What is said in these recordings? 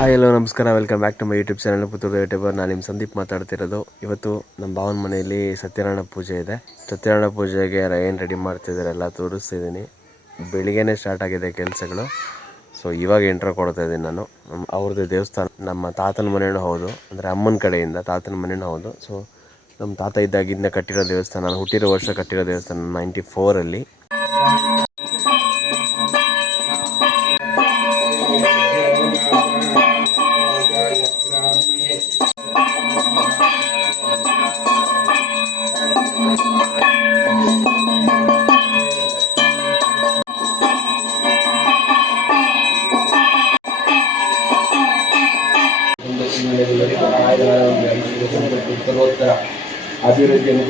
Hi hello ನಮಸ್ಕಾರ, welcome back to my YouTube channel Puttur YouTuber. ನಾನು ನಿಮ್ಮ ಸಂದೀಪ್ ಮಾತಾಡ್ತಿರೋದು. ಇವತ್ತು ನಮ್ಮ ಭಾವನ ಮನೆಯಲ್ಲಿ ಸತ್ಯನಾರಾಯಣ ಪೂಜೆ ಇದೆ. ಸತ್ಯನಾರಾಯಣ ಪೂಜೆಗೆ ಏನು ರೆಡಿ ಮಾಡ್ತಿದ್ದಾರೆ ಎಲ್ಲ ತೋರಿಸ್ತಿದ್ದೀನಿ. ಬೆಳಿಗ್ಗೆನೇ ಸ್ಟಾರ್ಟ್ ಆಗಿದೆ ಕೆಲಸಗಳು. ಸೊ ಇವಾಗ ಎಂಟ್ರೋ ಕೊಡ್ತಾ ಇದ್ದೀನಿ ನಾನು. ಅವ್ರದ್ದು ದೇವಸ್ಥಾನ ನಮ್ಮ ತಾತನ ಮನೆಯೂ ಹೌದು, ಅಂದರೆ ಅಮ್ಮನ ಕಡೆಯಿಂದ ತಾತನ ಮನೆಯೂ ಹೌದು. ಸೊ ನಮ್ಮ ತಾತ ಇದ್ದಾಗಿಂದ ಕಟ್ಟಿರೋ ದೇವಸ್ಥಾನ, ನಾನು ಹುಟ್ಟಿರೋ ವರ್ಷ ಕಟ್ಟಿರೋ ದೇವಸ್ಥಾನ 94ಅಲ್ಲಿ. ಉತ್ತರೋತ್ತರ ಅಭಿವೃದ್ಧಿಯನ್ನು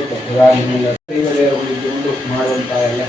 ಮಾಡುವಂತಹ ಎಲ್ಲ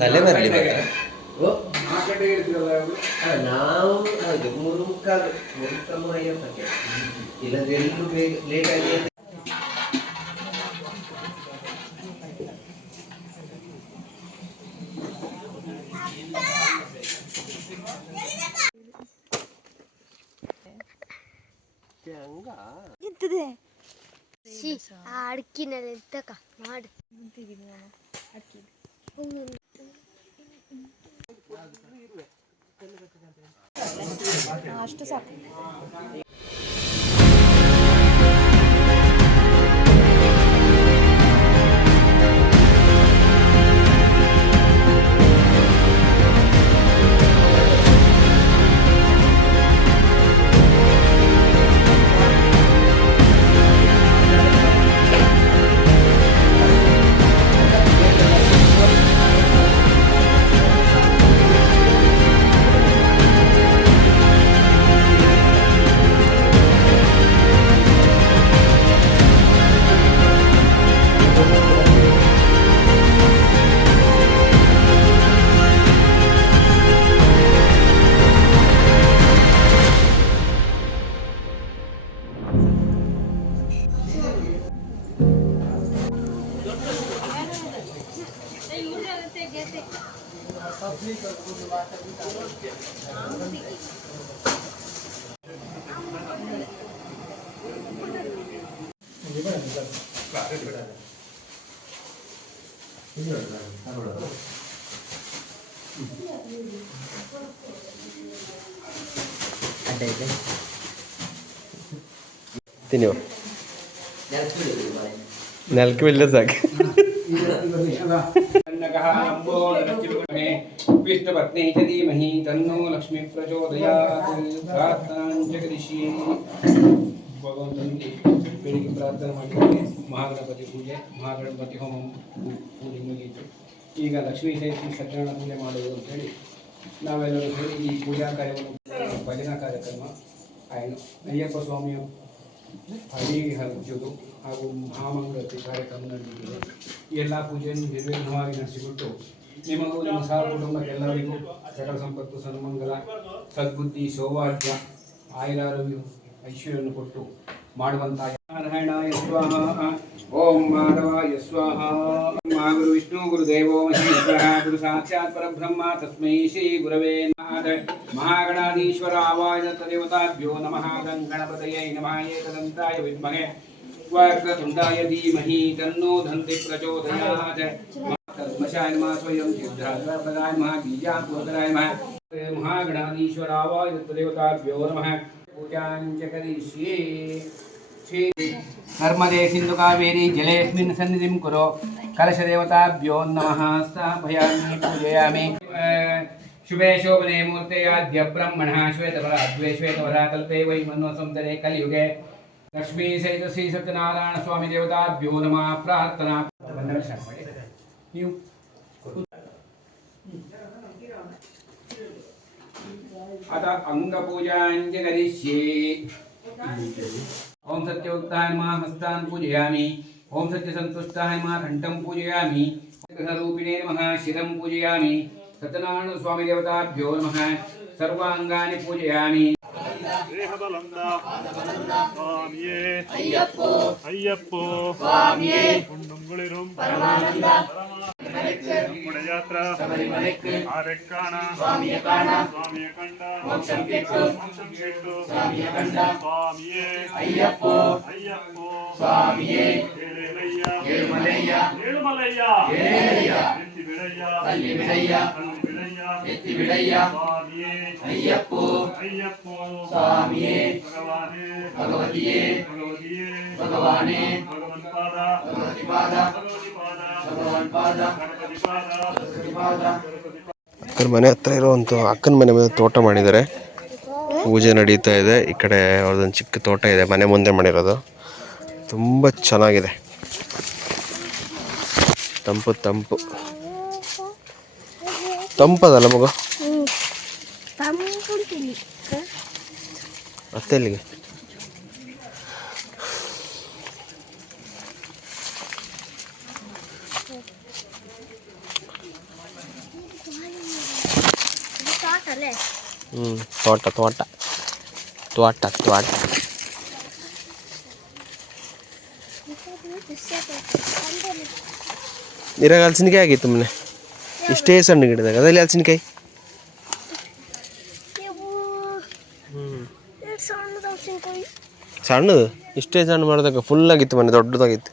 ತಲೆ ಬರಲಿ ನಾವು ಹೌದು 3:45 ಇಲ್ಲದ್ರೆ ಎಲ್ಲೂ ಲೇಟ್ ಆಗಿ ಎಂತದೆ ಅಡ್ಕಿನಲ್ಲಿ ತಕ ಮಾಡಿ ಅಷ್ಟು ಸಾಕು. ತಿನ್ನಿವ ನೆಲಕ್ಕೆ ಬೀಳ್ದ ಸಾಕು. ವಿಷ್ಣುಪತ್ನಿ ಚ ಧೀಮಹಿ ತನ್ನೋ ಲಕ್ಷ್ಮೀ ಪ್ರಚೋದಯಾತ್. ಪ್ರಾರ್ಥನಾಂಜಗದಿಶಿ ಭಗವಂತನಿಗೆ ಬೆಳಿಗ್ಗೆ ಪ್ರಾರ್ಥನೆ ಮಾಡಿದರೆ ಮಹಾಗಣಪತಿ ಪೂಜೆ, ಮಹಾಗಣಪತಿ ಹೋಮ ಪೂಜೆ ಮುಗಿಯಿತು. ಈಗ ಲಕ್ಷ್ಮೀ ಸಹಿತ ಸತ್ಯನಾರಾಯಣ ಪೂಜೆ ಮಾಡುವುದು ಅಂತೇಳಿ ನಾವೆಲ್ಲರೂ ಸೇರಿ ಈ ಪೂಜಾ ಕಾರ್ಯವನ್ನು ಭಜನಾ ಕಾರ್ಯಕ್ರಮ ಅಯ್ಯಪ್ಪ ಸ್ವಾಮಿಯ ಹಳ್ಳಿಗೆ ಹರಿಸುವುದು ಹಾಗೂ ಮಹಾಮಂಗಳಾರತಿ ಕಾರ್ಯಕ್ರಮ ನಡೆದಿದೆ. ಈ ಎಲ್ಲ ಪೂಜೆಯನ್ನು ನಿರ್ವಿಘ್ನವಾಗಿ ನಡೆಸಿಬಿಟ್ಟು ನಿಮಗೂ ನಿಮ್ಮ ಸಹ ಕುಟುಂಬಕ್ಕೆಲ್ಲರಿಗೂ ಸಕಲ ಸಂಪತ್ತು, ಸನ್ಮಂಗಲ, ಸದ್ಬುದ್ಧಿ, ಸೌಭಾಗ್ಯ, ಆಯುರಾರೋಗ್ಯ, ಐಶ್ವರ್ಯವನ್ನು ಕೊಟ್ಟು ಮಾಡುವಂತಹ नारायणाय स्वाहा ओम माधवाय स्वाहा गुरु विष्णु गुरुदेवो महेश्वरः गुरु साक्षात् परब्रह्म तस्मै श्री गुरवे नमः महागणाधीश्वराय तदेवताभ्यो नमः गणपतये नमः एकदन्ताय विद्महे वक्रतुण्डाय धीमहि तन्नो धन्ति प्रचोदयात् कल्मषाय नमः स्वयं सिद्धार्थप्रदाय नमः बीजापुरतराय नमः महागणाधीश्वराय तदेवताभ्यो नमः पूजां च करिष्ये नर्मदे सिंधु कावेरी जलेस्मिन् सन्निधिं कुरु कलशदेवताभ्यो नमः स्थापयामि पूजयामि शुभे शोभने मूर्ते आद्य ब्रह्मणः श्वेतवरा द्वे श्वेतवरा कल्पे वै मन्वसंवत्सरे कलियुगे लक्ष्मी सहित श्री सत्यनारायण स्वामी देवताभ्यो नमः प्रार्थना अथ अंगपूजां च करिष्ये ओम सत्योक्ताय नमः हस्तान् पूजयामि ओम सत्यसन्तुष्टाय नमः घण्टं पूजयामि ग्रहरूपिणे नमः शिरं पूजयामि सत्यनारायण स्वामी देवताभ्यो नमः सर्वाङ्गानि पूजयामि स्वामिये अय्यप्पो स्वामिये कुंडुंगुलिरुम നമ്മുടെ യാത്ര ആരെ കാണാം സ്വാമിയെ കണ്ട മോക്ഷം കിട്ടു സ്വാമിയെ അയ്യപ്പോ സ്വാമിയെ ഏഴുമലയ്യ എത്തി വിടയ്യ സ്വാമിയെ അയ്യപ്പോ സ്വാമിയെ ഭഗവതിയെ ഭഗവാനെ ಅಕ್ಕನ ಮನೆ ಹತ್ರ ಇರುವಂಥ ಅಕ್ಕನ ಮನೆ ಮೇಲೆ ತೋಟ ಮಾಡಿದ್ದಾರೆ. ಪೂಜೆ ನಡೀತಾ ಇದೆ. ಈ ಕಡೆ ಅವ್ರದ್ದೊಂದು ಚಿಕ್ಕ ತೋಟ ಇದೆ, ಮನೆ ಮುಂದೆ ಮಾಡಿರೋದು. ತುಂಬ ಚೆನ್ನಾಗಿದೆ, ತಂಪು ತಂಪು ತಂಪದಲ್ಲ ಮಗು. ಮತ್ತೆ ಎಲ್ಲಿಗೆ? ತೋಟ ತೋಟ ತೋಟ ತೋಟ ನೀರಾಗ ಹಲಸಿನಕಾಯಿ ಆಗಿತ್ತು ಮೊನ್ನೆ, ಇಷ್ಟೇ ಸಣ್ಣ ಗಿಡದಾಗ. ಅದಲ್ಲಿ ಹಲಸಿನಕಾಯಿ ಸಣ್ಣದು, ಇಷ್ಟೇ ಸಣ್ಣ ಮಾಡಿದಾಗ ಫುಲ್ ಆಗಿತ್ತು ಮೊನ್ನೆ, ದೊಡ್ಡದಾಗಿತ್ತು.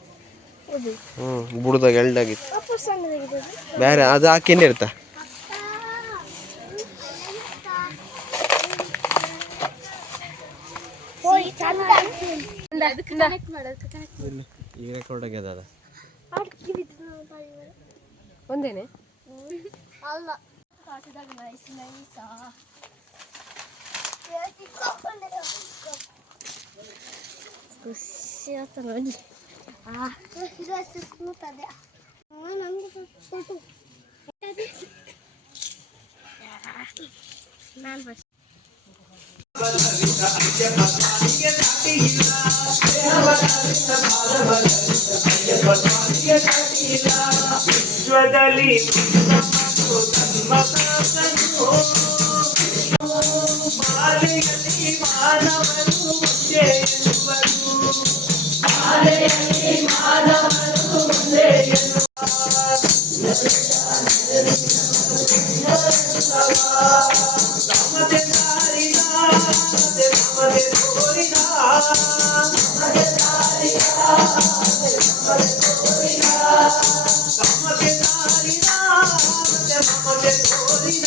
ಬುಡದಾಗ ಎಲ್ಡಾಗಿತ್ತು. ಬೇರೆ ಅದು ಹಾಕೇನೆ ಇರ್ತಾ. ಈಗ ರೆಕಾರ್ಡ್ ಆಗ್ಯದ ಅದ ಒಂದೇನೆ ಅಲ್ಲ ಖುಷಿ ಆತ ನೋಡಿ. ಕೂತದೆ ನಾನು ಫಸ್ಟ್ ವಿಶ್ವದಲ್ಲಿ ಮಾಲೆಯಲ್ಲಿ ಮಾನವರು ಮುಂದೆ ಎನ್ನುವರು, ಮಾಲೆಯಲ್ಲಿ ಮಾನವರು ಮುಂದೆ ಸಮತೆ ಸಾರಿದ ಸಮತೆ ತೋರಿದ ಸಮತೆ ಸಾರಿದ ಸಮತೆ ಸಾರಿದ ಸಮತೆ ತೋರಿದ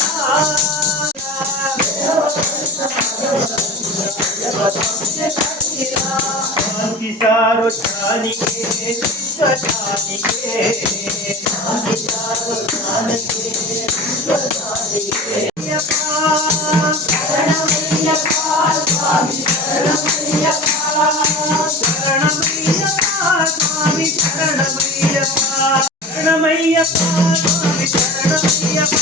ಶಾಂತಿ ಸಾರೋ ಜಾನಿಗೆ ವಿಶ್ವ ಜಾನಿಗೆ, ಶಾಂತಿ ಸಾರೋ ಜಾನಿಗೆ ವಿಶ್ವ ಜಾನಿಗೆ. ಶರಣಮಯ್ಯಪ್ಪ ಸ್ವಾಮಿ ಶರಣಮಯ್ಯಪ್ಪ, ಶರಣಮಯ್ಯಪ್ಪ ಸ್ವಾಮಿ ಶರಣಮಯ್ಯಪ್ಪ, ಶರಣಮಯ್ಯಪ್ಪ ಸ್ವಾಮಿ ಶರಣಮಯ್ಯಪ್ಪ,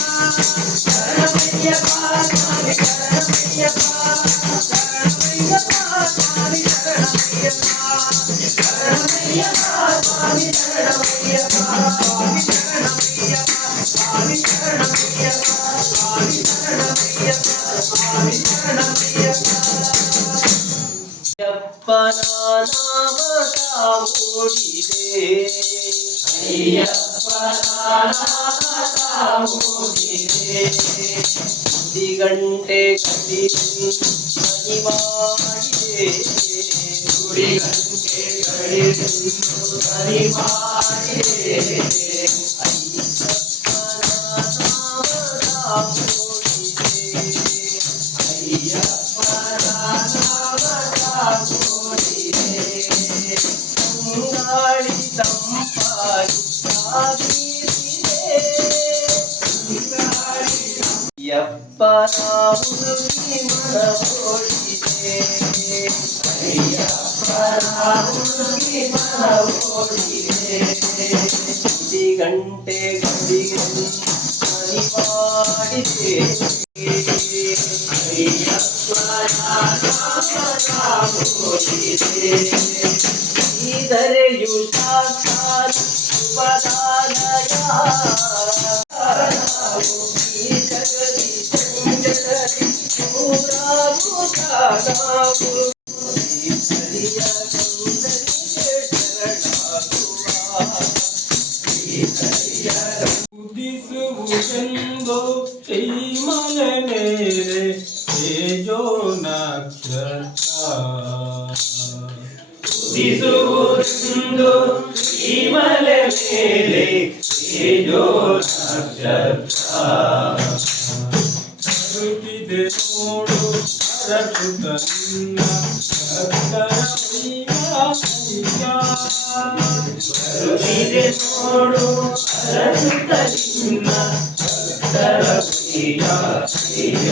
ಶರಣಮಯ್ಯಪ್ಪ ಸ್ವಾಮಿ ಶರಣಮಯ್ಯಪ್ಪ, ಶರಣಮಯ್ಯಪ್ಪ ಸ್ವಾಮಿ ಶರಣಮಯ್ಯಪ್ಪ, ಶರಣಮಯ್ಯಪ್ಪ ಸ್ವಾಮಿ ಶರಣಮಯ್ಯಪ್ಪ, ಸ್ವಾಮಿ ಶರಣಮಯ್ಯಪ್ಪ, ಸ್ವಾಮಿ ಶರಣಮಯ್ಯಪ್ಪ, ಸ್ವಾಮಿ ಶರಣಮಯ್ಯಪ್ಪ, ಸ್ವಾಮಿ ಶರಣಮಯ್ಯಪ್ಪ. ಅಯ್ಯಪ್ಪನ ನಾಮಕ ಮೂಡಿದೆ ಅಯ್ಯಪ್ಪನ ನಾಮಕ ಮೂಡಿದೆ ಗುಡಿಗಂಟೆ ಗಡಿಯನ್ನು ಧ್ವನಿ ಮಾಡಿದೆ ಗುಡಿಗಂಟೆ ಗಡಿಯನ್ನು ಧ್ವನಿ ಮಾಡಿದೆ ಅಯ್ಯಪ್ಪನ ನಾಮಕ ಮೂಡಿದೆ ಅಯ್ಯಪ್ಪನ ನಾಮಕ ಮೂಡಿದೆ ತಂಗಾಳಿ ತಂಪಾಗಿ ಸಾಗಿಸಿದೆ ಅಯ್ಯಪ್ಪನ ಹುಡುಗಿ ಮನವೊಲಿದೆ ಅಯ್ಯಪ್ಪನ ಹುಡುಗಿ ಮನವೊಲಿದೆ ಗಂಟೆ ಗಡಿಯನ್ನು ಧ್ವನಿ ಮಾಡಿದೆ ಧರೆಯು ಸಾಕ್ಷಾತ್ ಶುಭದಾಲಯ ಈ ಜಗದಿ ಸಂಜಲದಿ ನೂರಾರು ಈ ಸ್ಥಳೀಯ ಗಂಧನಿಗೆ ಶರಣಾಗುವ ಈ ಸ್ಥಳೀಯ ಉದಿಸುವುದೆಂದು ಶ್ರೀಮಲೆ ಮೇಲೆ ತೇಜೋ ನಕ್ಷತ್ರ ಉದಿಸುವುದೆಂದು ಶ್ರೀಮಲೆ ಮೇಲೆ ತೇಜೋ ನಕ್ಷತ್ರ ಕರುತ್ತಿದೆ ನೋಡು ಅರಸುತ್ತ ನಿನ್ನ ಕರುತ್ತಿದೆ ನೋಡು ಅರಸುತ್ತ ನಿನ್ನ ಭಕ್ತರ ಪ್ರಿಯ ಪ್ರಿಯ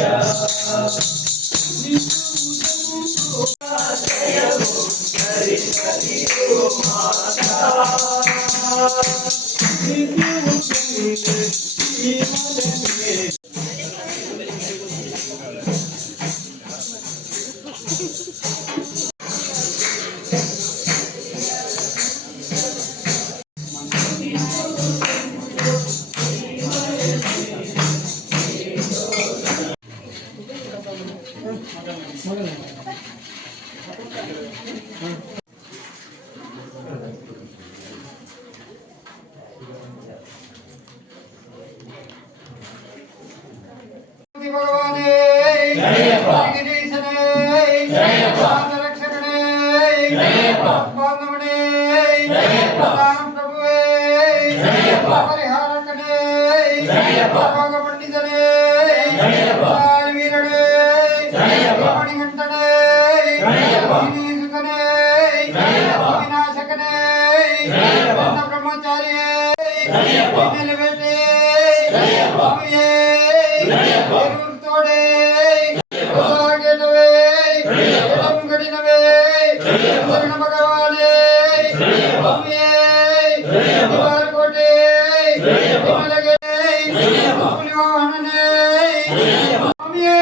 ಭಗವಾನೇ ಜಗದೀಶನೇ ರಕ್ಷಕನೇ ಬಾಂಧವನೇ ಪ್ರಭುವೇ ಪರಿಹಾರಕನೇ ರೋಗ ಪಂಡಿತನೇ ವೀರನೇ ಮಣಿಗಂಟನೇ ಸುಖನೇ ವಿನಾಶಕನೇ ಬ್ರಹ್ಮಚಾರಿಯೇ ಬೇಟೆ ತೋಡೆ ಗಡಿನವೇ ಭಗವಾನೇ ಕೋಟೆ ಪುಲಿವಾಹನನೇ ಸ್ವಾಮಿಯೇ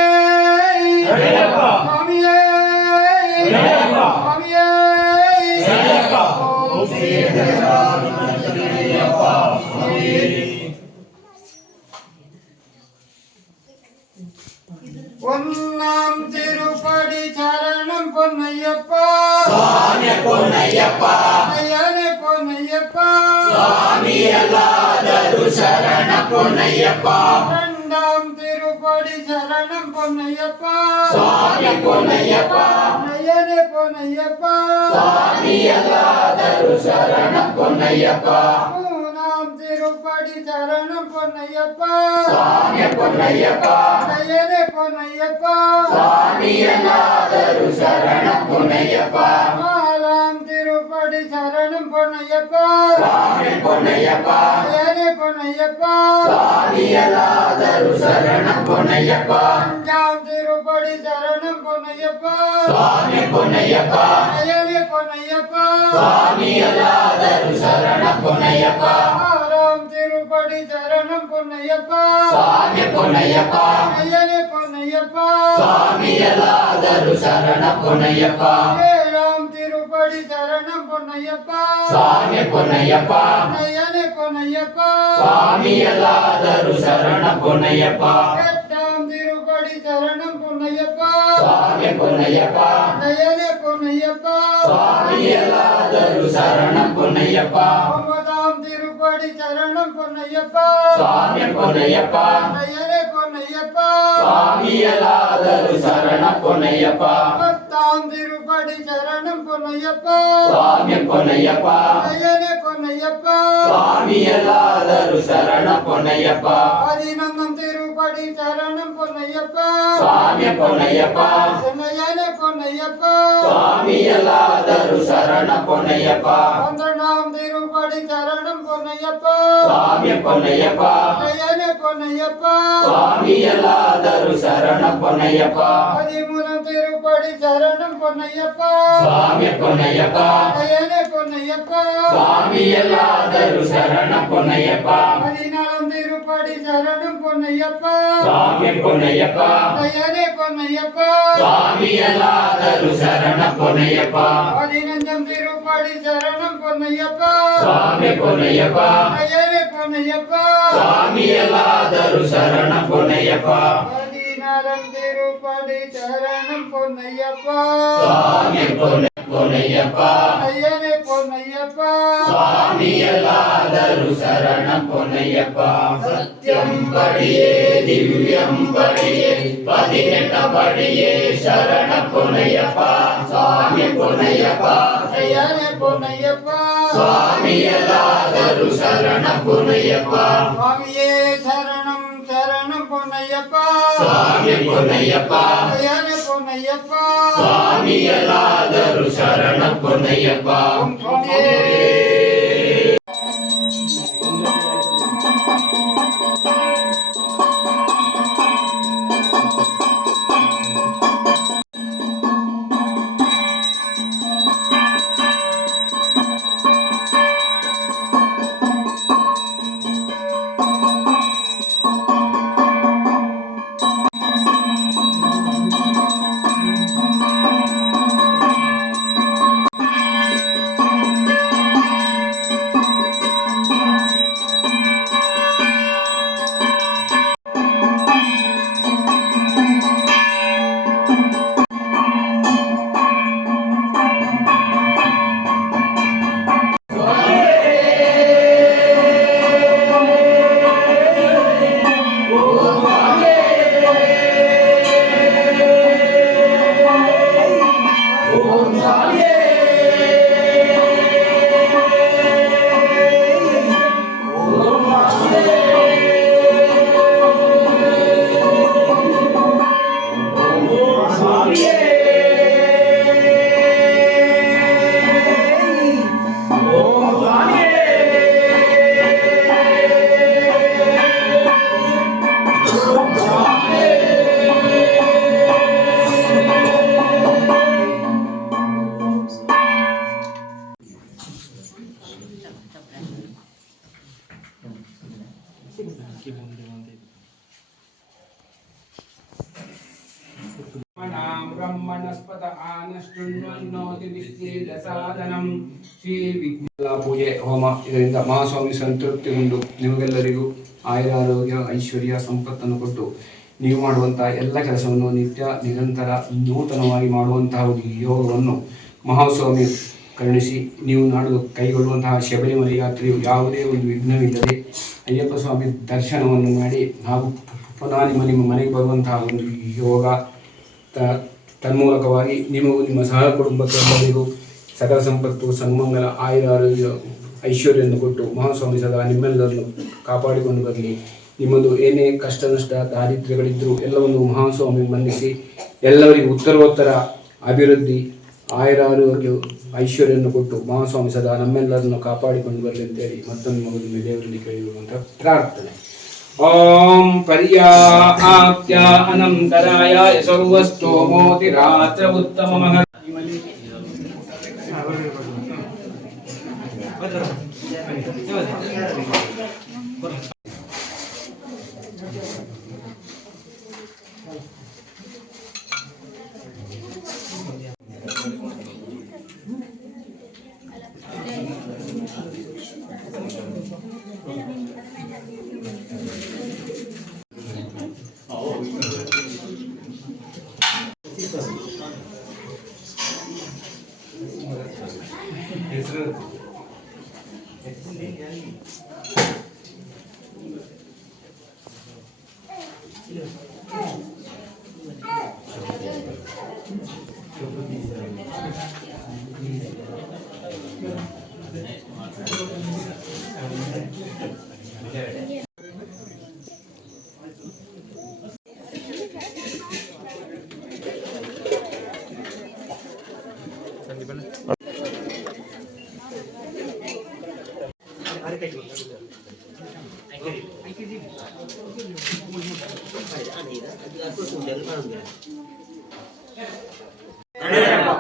ಸ್ವಾಮಿಯೇ ஒன்னாம் திருப்படி சரணம் பொன்னையப்பா சுவாமி பொன்னையப்பா ஐயனே பொன்னையப்பா சுவாமி அல்லாதரு சரண பொன்னையப்பா இரண்டாம் திருப்படி சரணம் பொன்னையப்பா சுவாமி பொன்னையப்பா ஐயனே பொன்னையப்பா சுவாமி அல்லாதரு சரண பொன்னையப்பா மூணாம் திருப்படி சரணம் பொன்னையப்பா சுவாமி பொன்னையப்பா ஐயனே பொன்னையப்பா சுவாமி அல்லாதரு சரண பொன்னையப்பா நாலாம் திருப்படி சரணம் பொன்னையப்பா சுவாமி பொன்னையப்பா ஐயனே பொன்னையப்பா சுவாமி அல்லாதரு சரண பொன்னையப்பா அஞ்சாம் திருப்படி சரணம் பொன்னையப்பா சுவாமி பொன்னையப்பா ஐயனே பொன்னையப்பா சுவாமி அல்லாதரு சரண பொன்னையப்பா ஆறாம் திருப்படி சரணம் பொன்னையப்பா சுவாமி பொன்னையப்பா ஐயனே பொன்னையப்பா சுவாமி அல்லாதரு சரண பொன்னையப்பா ஏழாம் திருப்படி சரணம் பொன்னையப்பா சுவாமி பொன்னையப்பா ஐயனே பொன்னையப்பா சுவாமி அல்லாதரு சரண பொன்னையப்பா எட்டாம் திருப்படி சரணம் பொன்னையப்பா சுவாமி பொன்னையப்பா ஐயனே பொன்னையப்பா ಪೊನ್ನಯ್ಯಪ್ಪ ಸ್ವಾಮಿಯಲಾದರೂ ಶರಣ ಪೊನ್ನಯ್ಯಪ್ಪ ಒಂಬದಾಂ ತಿರುಪಡಿ ಶರಣಂ ಪೊನ್ನಯ್ಯಪ್ಪ ಸ್ವಾಮಿ ಪೊನ್ನಯ್ಯಪ್ಪ ನಯನೆ ಪೊನ್ನಯ್ಯಪ್ಪ ಸ್ವಾಮಿಯಲಾದರೂ ಶರಣ ಪೊನ್ನಯ್ಯಪ್ಪ ಹತ್ತಾಂ ತಿರುಪಡಿ ಶರಣಂ ಪೊನ್ನಯ್ಯಪ್ಪ ಸ್ವಾಮಿ ಪೊನ್ನಯ್ಯಪ್ಪ ನಯನೆ ಪೊನ್ನಯ್ಯಪ್ಪ ಸ್ವಾಮಿಯಲಾದರೂ ಶರಣ ಪೊನ್ನಯ್ಯಪ್ಪ ಹದಿನೊಂದಂ ತಿರುಪಡಿ ಶರಣಂ ಪೊನ್ನಯ್ಯಪ್ಪ ಸ್ವಾಮಿ ಪೊನ್ನಯ್ಯಪ್ಪ ನಯನೆ ಪೊನ್ನಯ್ಯಪ್ಪ ಸ್ವಾಮಿಯಲಾದರೂ ಶರಣ ಪೊನ್ನಯ್ಯಪ್ಪ ಪന്ത്രണ്ടാം ತಿರುಪಡಿ ಶರಣಂ ಪೊನ್ನಯ್ಯಪ್ಪ ಸ್ವಾಮಿ ಪೊನ್ನಯ್ಯಪ್ಪ ನಯನೆ ಪೊನ್ನಯ್ಯಪ್ಪ ಸ್ವಾಮಿಯಲಾದರೂ ಶರಣ ಪೊನ್ನಯ್ಯಪ್ಪ ಹದಿಮೂರಂ ತಿರುಪಡಿ ಶರಣಂ ಪೊನ್ನಯ್ಯಪ್ಪ ಸ್ವಾಮಿ ಪೊನ್ನಯ್ಯಪ್ಪ ನಯನೆ ಪೊನ್ನಯ್ಯಪ್ಪ ಸ್ವಾಮಿಯಲಾದರೂ ಶರಣ ಪೊನ್ನಯ್ಯಪ್ಪ ಹದಿನಾಳಂ ತಿರುಪಡಿ ಶರಣಂ ಪೊನ್ನಯ್ಯಪ್ಪ ಸ್ವಾಮಿ ಪೊನ್ನಯ್ಯಪ್ಪ ನಯನೆ ಪೊನ್ನಯ್ಯಪ್ಪ ಸ್ವಾಮಿಯಲಾದರೂ ಶರಣ ಪೊನ್ನಯ್ಯಪ್ಪ ಹದಿನಂಜಂ ತಿರುಪಡಿ ಶರಣಂ ಪೊನ್ನಯ್ಯಪ್ಪ ಸ್ವಾಮಿ ಪೊನ್ನಯ್ಯಪ್ಪ ನಯನೆ ಪೊನ್ನಯ್ಯಪ್ಪ ಸ್ವಾಮಿಯಲಾದರೂ ಶರಣ ಪೊನ್ನಯ್ಯಪ್ಪ ಹದಿನಾರಂ ತಿರುಪಡಿ ಶರಣಂ ಪೊನ್ನಯ್ಯಪ್ಪ ಸ್ವಾಮಿ ಪೊನ್ನಯ್ಯಪ್ಪ ನಯನೆ ಪೊನ್ನಯ್ಯಪ್ಪ ಸ್ವಾಮಿಯಲಾದರೂ ಶರಣ ಪೊನ್ನಯ್ಯಪ್ಪ ಸತ್ಯಂ ಪಡಿಯೇ ದಿವ್ಯಂ ಪಡಿಯೇ 18 ಪಡಿಯೇ ಶರಣ ಪೊನ್ನಯ್ಯಪ್ಪ ಸ್ವಾಮಿ ಪೊನ್ನಯ್ಯಪ್ಪ ನಯನೆ ಪೊನ್ನಯ್ಯಪ್ಪ ಸ್ವಾಮಿಯಲಾದರೂ ಶರಣ ಪೊನ್ನಯ್ಯಪ್ಪ ಸ್ವಾಮಿಯೇ ಶರಣಂ ಶರಣಂ ಪೊನ್ನಯ್ಯಪ್ಪ ಸ್ವಾಮಿ ಪೊನ್ನಯ್ಯಪ್ಪ ನಯನೆ ಪೊನ್ನಯ್ಯಪ್ಪ ಸ್ವಾಮಿಯಲಾದರೂ ಶರಣ ಪೊನ್ನಯ್ಯಪ್ಪ ಬ್ರಹ್ಮಣಸ್ಪತ ಆನಷ್ಟುನ್ನೋತಿ ವಿಶ್ಲೇಷ ಸಾಧನಂ ಶ್ರೀ ವಿಘ್ನ ಪೂಜೆ ಹೋಮ ಇದರಿಂದ ಮಹಾಸ್ವಾಮಿ ಸಂತೃಪ್ತಿಗೊಂಡು ನಿಮಗೆಲ್ಲರಿಗೂ ಆಯುರಾರೋಗ್ಯ ಐಶ್ವರ್ಯ ಸಂಪತ್ತನ್ನು ಕೊಟ್ಟು ನೀವು ಮಾಡುವಂತಹ ಎಲ್ಲ ಕೆಲಸವನ್ನು ನಿತ್ಯ ನಿರಂತರ ನೂತನವಾಗಿ ಮಾಡುವಂತಹ ಒಂದು ಯೋಗವನ್ನು ಮಹಾಸ್ವಾಮಿ ಕರುಣಿಸಿ ನೀವು ನಾಡು ಕೈಗೊಳ್ಳುವಂತಹ ಶಬರಿಮಲೆ ಯಾತ್ರೆಯು ಯಾವುದೇ ಒಂದು ವಿಘ್ನವಿಲ್ಲದೆ ಅಯ್ಯಪ್ಪ ಸ್ವಾಮಿ ದರ್ಶನವನ್ನು ಮಾಡಿ ಹಾಗೂ ಪುನಃ ನಿಮ್ಮ ಮನೆಗೆ ಬರುವಂತಹ ಒಂದು ಯೋಗ ತನ್ಮೂಲಕವಾಗಿ ನಿಮಗೂ ನಿಮ್ಮ ಸಹ ಕುಟುಂಬಕ್ಕೆಲ್ಲರಿಗೂ ಸಕಲ ಸಂಪತ್ತು ಸನ್ಮಂಗಲ ಆಯುರಾರೋಗ್ಯ ಐಶ್ವರ್ಯವನ್ನು ಕೊಟ್ಟು ಮಹಾಸ್ವಾಮಿ ಸದಾ ನಿಮ್ಮೆಲ್ಲರನ್ನು ಕಾಪಾಡಿಕೊಂಡು ಬರಲಿ. ನಿಮ್ಮದು ಏನೇ ಕಷ್ಟ ನಷ್ಟ ದಾರಿದ್ರ್ಯಗಳಿದ್ದರೂ ಎಲ್ಲವನ್ನು ಮಹಾಸ್ವಾಮಿ ಮನ್ನಿಸಿ ಎಲ್ಲರಿಗೂ ಉತ್ತರೋತ್ತರ ಅಭಿವೃದ್ಧಿ ಆಯುರಾರೋಗ್ಯ ಐಶ್ವರ್ಯವನ್ನು ಕೊಟ್ಟು ಮಹಾಸ್ವಾಮಿ ಸದಾ ನಮ್ಮೆಲ್ಲರನ್ನು ಕಾಪಾಡಿಕೊಂಡು ಬರಲಿ ಅಂತೇಳಿ ಮತ್ತೊಂದು ಮಗುವಿನ ದೇವರಲ್ಲಿ ಕೇಳಿರುವಂಥ ಪ್ರಾರ್ಥನೆ. ಓಂ ಪರ್ಯಾಪ್ತ್ಯ ಅನಂತರಾಯ ಸರ್ವಸ್ತೋಮೋತಿ ರಾತ್ರ ಉತ್ತಮ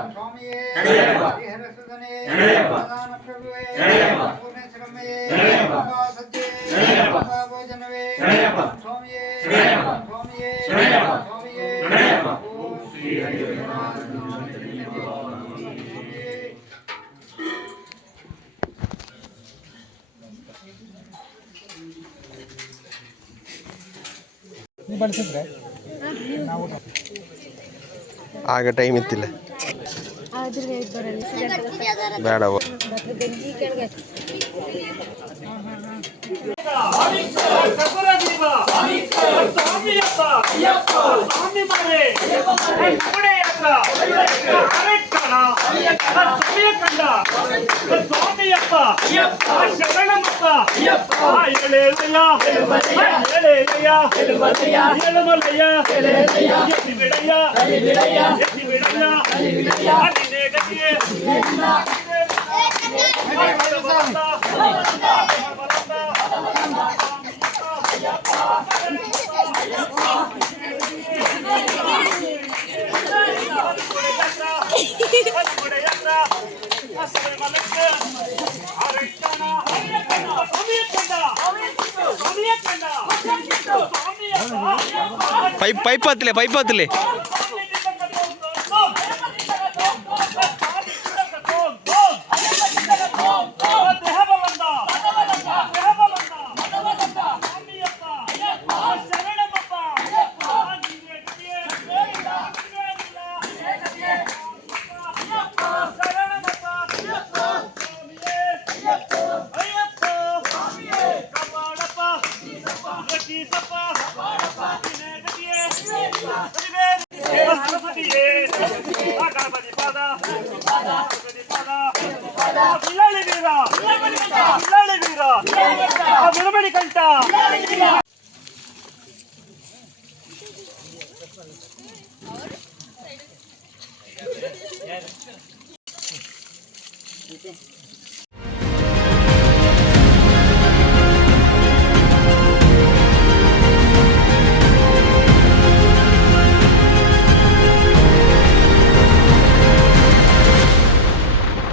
ಸ್ವಾಮಿಯೇ ಹರಿಹರಸುಧನೇ ಪ್ರಧಾನ ಪ್ರಭುವೇ ಪೂರ್ಣೇಶ್ವರಮ್ಮಯೇ ಸತ್ಯೇ ಭೋಜನವೇ ಸ್ವಾಮಿಯೇ ಸ್ವಾಮಿಯೇ ಸ್ವಾಮಿಯೇ ಓಂ ಶ್ರೀ ಆಗ ಟೈಮ್ ಇತ್ತಿಲ್ಲ ಬೇಡ ಪೈಪ್ ಹತ್ತಲೆ Vira!